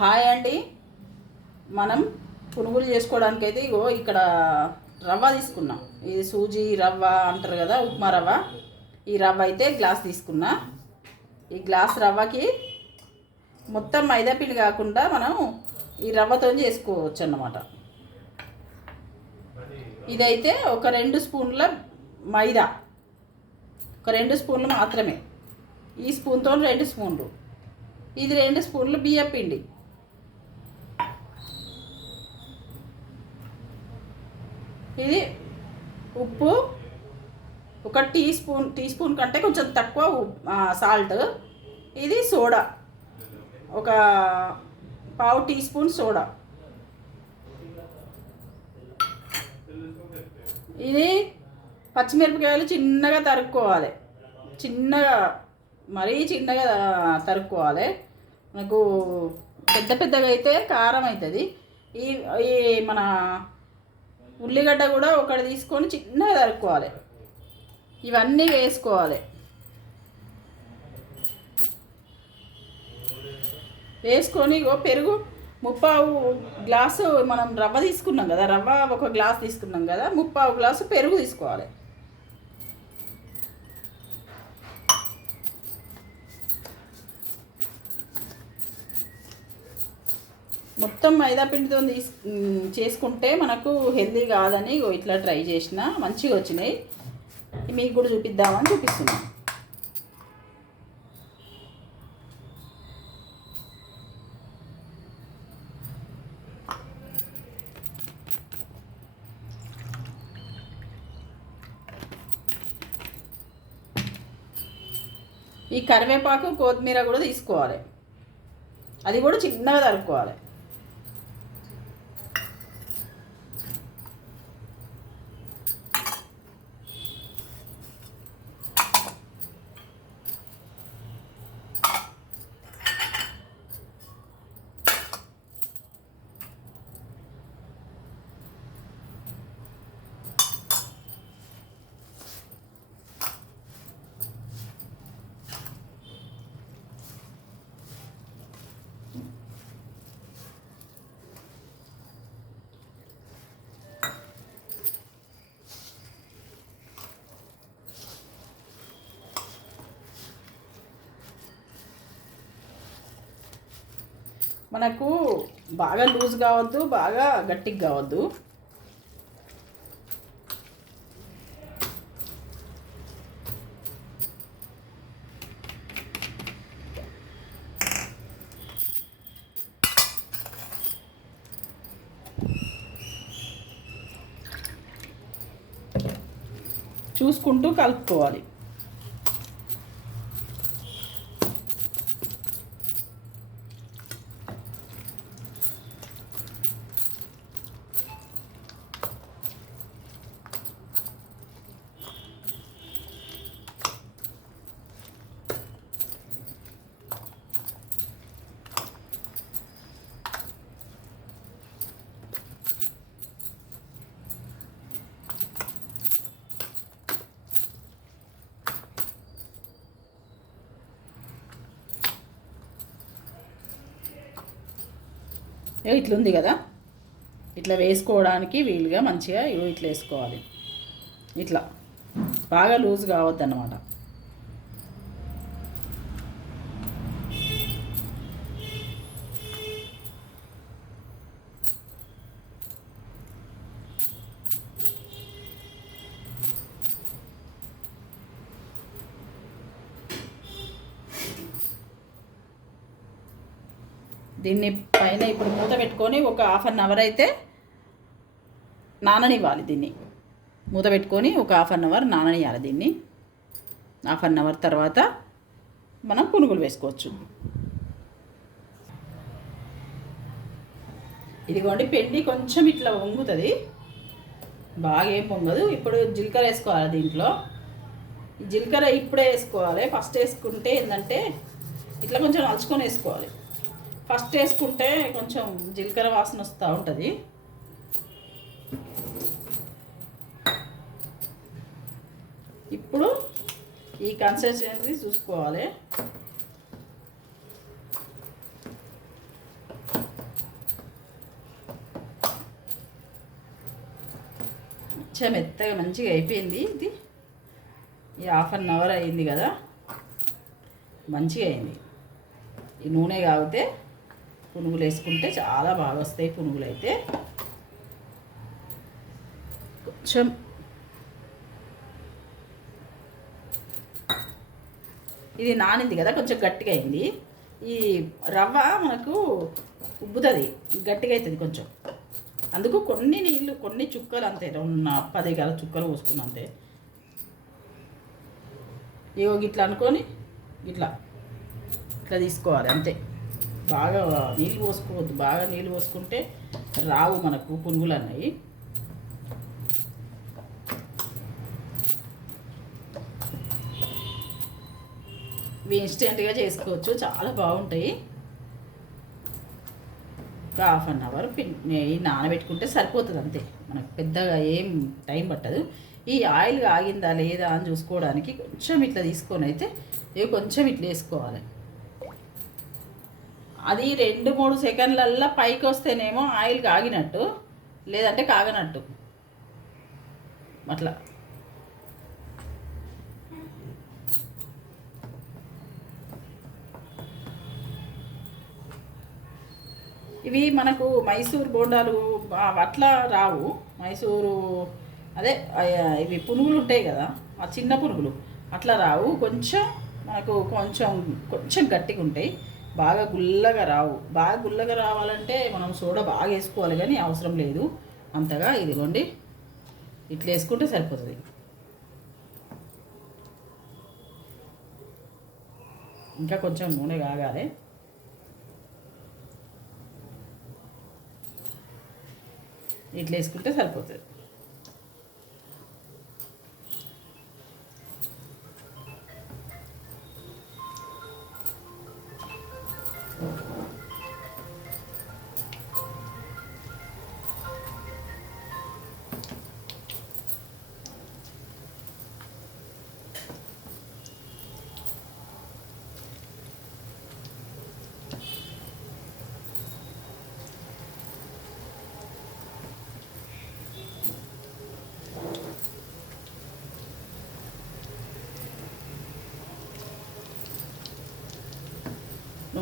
Hi అండి. మనం పునుగులు చేసుకోవడానికి అయితే ఇగో ఇక్కడ రవ్వ తీసుకున్నాం. ఇది సూజీ రవ్వ అంటారు కదా ఉప్మా రవ్వ. ఈ రవ్వ అయితే గ్లాస్ తీసుకున్నా. ఈ గ్లాస్ రవ్వకి మొత్తం మైదా పిండి కాకుండా మనం ఈ రవ్వతో చేసుకోవచ్చు అన్నమాట ఇదైతే ఒక రెండు స్పూన్ల మైదా. ఒక రెండు స్పూన్లు మాత్రమే. ఈ స్పూన్తో రెండు స్పూన్లు. ఇది రెండు స్పూన్లు బియ్య పిండి ఇది ఉప్పు ఒక టీ స్పూన్ టీ స్పూన్ కంటే కొంచెం తక్కువ సాల్ట్. ఇది సోడా. ఒక పావు టీ స్పూన్ సోడా. ఇది పచ్చిమిరపకాయలు చిన్నగా తరుక్కోవాలి. చిన్నగా మరీ చిన్నగా తరుక్కోవాలి. మనకు పెద్ద పెద్దగా అయితే కారం అవుతుంది ఈ ఈ మన ఉల్లిగడ్డ కూడా ఒకటి తీసుకొని చిన్నగా తరుక్కోవాలి. ఇవన్నీ వేసుకోవాలి. వేసుకొని ఓ పెరుగు ముప్పావు గ్లాసు మనం రవ్వ తీసుకున్నాం కదా రవ్వ ఒక గ్లాస్ తీసుకున్నాం కదా ముప్పావు గ్లాసు పెరుగు తీసుకోవాలి. మొత్తం మైదాపిండితో తీసు చేసుకుంటే మనకు హెల్దీ కాదని ఇట్లా ట్రై చేసిన మంచిగా వచ్చినాయి. మీకు కూడా చూపిద్దామని చూపిస్తున్నాను ఈ కరివేపాకు కొత్తిమీర కూడా తీసుకోవాలి. అది కూడా చిన్నగా తరుక్కోవాలి. మనకు బాగా లూజ్ కావద్దు బాగా గట్టిగా కావద్దు. చూసుకుంటూ కలుపుకోవాలి. ఇట్లుంది ఇట్లా ఉంది కదా. ఇట్లా వేసుకోవడానికి వీలుగా మంచిగా ఇట్లా వేసుకోవాలి. ఇట్లా. బాగా లూజ్ కావద్దు అన్నమాట దీన్ని పైన ఇప్పుడు మూత పెట్టుకొని ఒక హాఫ్ అన్ అవర్ అయితే నాననివ్వాలి దీన్ని. మూత పెట్టుకొని ఒక హాఫ్ అన్ అవర్ నాననియాలి దీన్ని. హాఫ్ అన్ అవర్ తర్వాత మనం పునుగులు వేసుకోవచ్చు. ఇదిగోండి పిండి కొంచెం ఇట్లా వంగుతుంది. బాగా ఏం పొంగదు. ఇప్పుడు జీలకర్ర వేసుకోవాలి దీంట్లో. జీలకర్ర ఇప్పుడే వేసుకోవాలి. ఫస్ట్ వేసుకుంటే ఏంటంటే ఇట్లా కొంచెం నలుచుకొని వేసుకోవాలి. ఫస్ట్ వేసుకుంటే కొంచెం జీలకర్ర వాసన వస్తూ ఉంటుంది. ఇప్పుడు ఈ కన్సిస్టెన్సీ చూసుకోవాలి. మంచిగా మెత్తగా మంచిగా అయిపోయింది ఇది. ఈ హాఫ్ అన్ అవర్ అయింది కదా. మంచిగా అయింది. ఈ నూనె కాగితే పునుగులు వేసుకుంటే చాలా బాగా వస్తాయి పునుగులు అయితే. కొంచెం ఇది నానింది కదా కొంచెం గట్టిగా అయింది. ఈ రవ్వ మనకు ఉబ్బుతుంది గట్టిగా అవుతుంది కొంచెం. అందుకు కొన్ని నీళ్ళు కొన్ని చుక్కలు అంతే ఉన్న పది గల చుక్కలు పోసుకున్నా అంతే. ఏవో గిట్లా అనుకొని ఇట్లా ఇట్లా తీసుకోవాలి అంతే. బాగా నీళ్ళు పోసుకోవద్దు. బాగా నీళ్ళు పోసుకుంటే రావు మనకు పునుగులు అన్నాయి ఇవి ఇన్స్టెంట్గా చేసుకోవచ్చు. చాలా బాగుంటాయి. ఒక హాఫ్ అన్ అవర్ ఈ నానబెట్టుకుంటే సరిపోతుంది అంతే. మనకు పెద్దగా ఏం టైం పట్టదు. ఈ ఆయిల్ ఆగిందా లేదా అని చూసుకోవడానికి కొంచెం ఇట్లా తీసుకొని అయితే ఇవి కొంచెం ఇట్లా వేసుకోవాలి. అది రెండు మూడు సెకండ్లల్లో పైకి వస్తేనేమో ఆయిల్ కాగినట్టు లేదంటే కాగనట్టు. అట్లా. ఇవి మనకు మైసూర్ బోండాలు అట్లా రావు. మైసూరు అదే ఇవి పునుగులు ఉంటాయి కదా ఆ చిన్న పునుగులు. అట్లా రావు. కొంచెం మనకు కొంచెం కొంచెం గట్టిగా ఉంటాయి బాగా గుల్లగా రావు. బాగా గుల్లగా రావాలంటే మనం సోడా బాగా వేసుకోవాలి కానీ అవసరం లేదు. అంతగా ఇదిగోండి ఇట్లా వేసుకుంటే సరిపోతుంది. ఇంకా కొంచెం నూనె కాగాలి. ఇట్లా వేసుకుంటే సరిపోతుంది.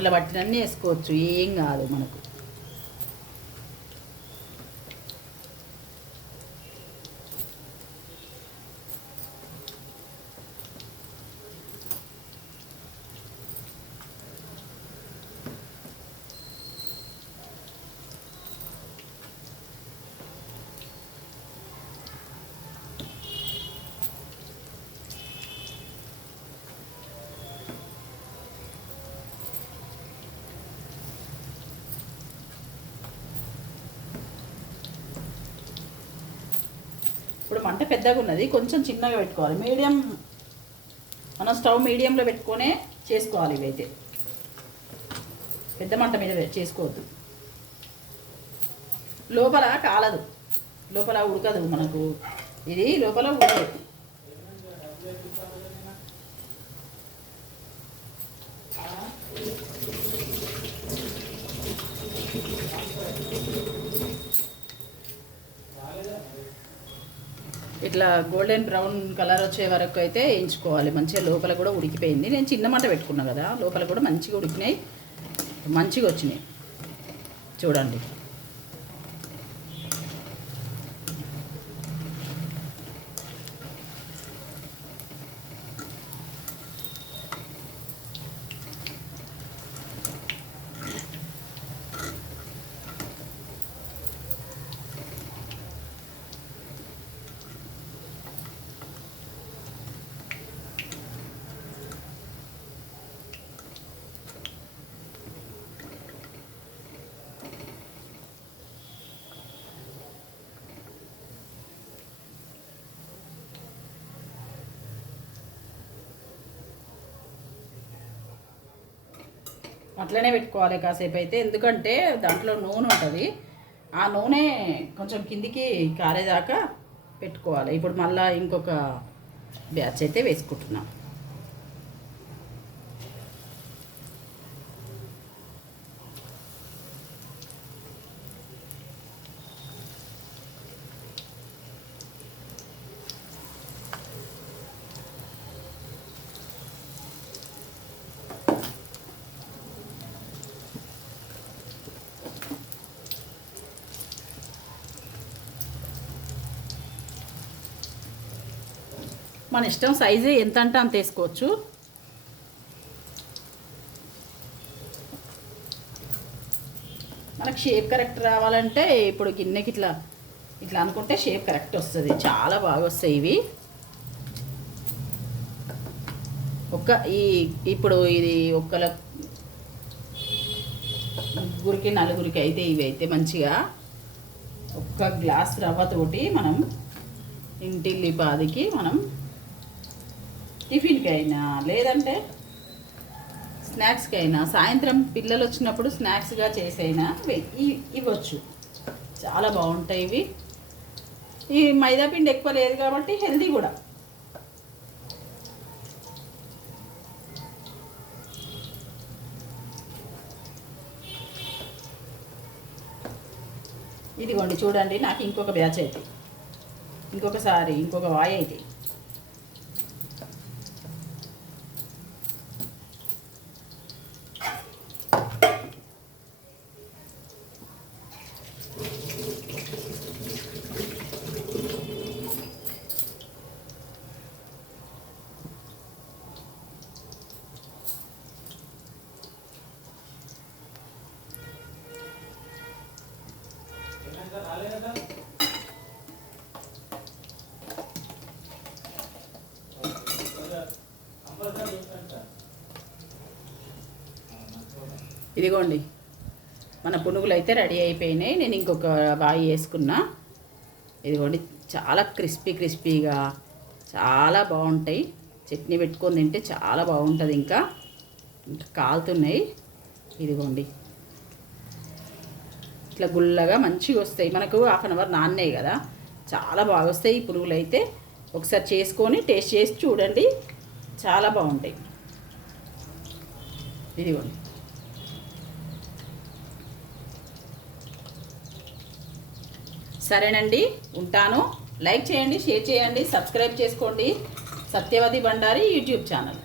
నూనెలో పట్టినన్నీ వేసుకోవచ్చు. ఏం కాదు మనకు. ఇప్పుడు మంట పెద్దగా ఉన్నది కొంచెం చిన్నగా పెట్టుకోవాలి. మీడియం మనం స్టవ్ మీడియంలో పెట్టుకొనే చేసుకోవాలి ఇవైతే. పెద్ద మంట మీద చేసుకోవద్దు. లోపల కాలదు. లోపల ఉడకదు మనకు. ఇది లోపల ఉడకదు. ఇట్లా గోల్డెన్ బ్రౌన్ కలర్ వచ్చే వరకు అయితే వేయించుకోవాలి. మంచిగా లోపల కూడా ఉడికిపోయింది. నేను చిన్న మంట పెట్టుకున్నా కదా లోపల కూడా మంచిగా ఉడికినాయి. మంచిగా వచ్చినాయి. చూడండి. అట్లనే పెట్టుకోవాలి కాసేపు అయితే. ఎందుకంటే దాంట్లో నూనె ఉంటుంది. ఆ నూనె కొంచెం కిందికి కారేదాకా పెట్టుకోవాలి. ఇప్పుడు మళ్ళీ ఇంకొక బ్యాచ్ అయితే వేసుకుంటున్నాం. మన ఇష్టం సైజు ఎంత అంటే అంత వేసుకోవచ్చు. మనకు షేప్ కరెక్ట్ రావాలంటే ఇప్పుడు గిన్నెకి ఇట్లా ఇట్లా అనుకుంటే షేప్ కరెక్ట్ వస్తుంది. చాలా బాగా వస్తాయి ఇవి. ఒక్క ఈ ఇప్పుడు ఇది ఒక్కల ముగ్గురికి నలుగురికి అయితే ఇవి అయితే మంచిగా ఒక్క గ్లాస్ రవ్వతోటి మనం ఇంటిల్లిపాదికి మనం టిఫిన్కి అయినా లేదంటే స్నాక్స్కి అయినా సాయంత్రం పిల్లలు వచ్చినప్పుడు స్నాక్స్గా చేసైనా ఇవ్వచ్చు. చాలా బాగుంటాయి ఇవి. ఈ మైదా పిండి ఎక్కువ లేదు కాబట్టి హెల్దీ కూడా. ఇదిగోండి చూడండి నాకు ఇంకొక బ్యాచ్ అయితే. ఇంకొకసారి ఇంకొక వాయి అయితే. ఇదిగోండి. మన పునుగులు అయితే రెడీ అయిపోయినాయి. నేను ఇంకొక బాయి వేసుకున్నా. ఇదిగోండి చాలా క్రిస్పీ క్రిస్పీగా చాలా బాగుంటాయి. చట్నీ పెట్టుకొని తింటే చాలా బాగుంటుంది ఇంకా. ఇంకా కాలుతున్నాయి. ఇదిగోండి. ఇట్లా గుల్లగా మంచిగా వస్తాయి. మనకు హాఫ్ అన్ అవర్ నాన్నే కదా. చాలా బాగా వస్తాయి ఈ పురుగులు అయితే. ఒకసారి చేసుకొని టేస్ట్ చేసి చూడండి. చాలా బాగుంటాయి. ఇదిగోండి. సరేనండి ఉంటాను. లైక్ చేయండి షేర్ చేయండి సబ్స్క్రైబ్ చేసుకోండి. Satyavati Bandari YouTube channel.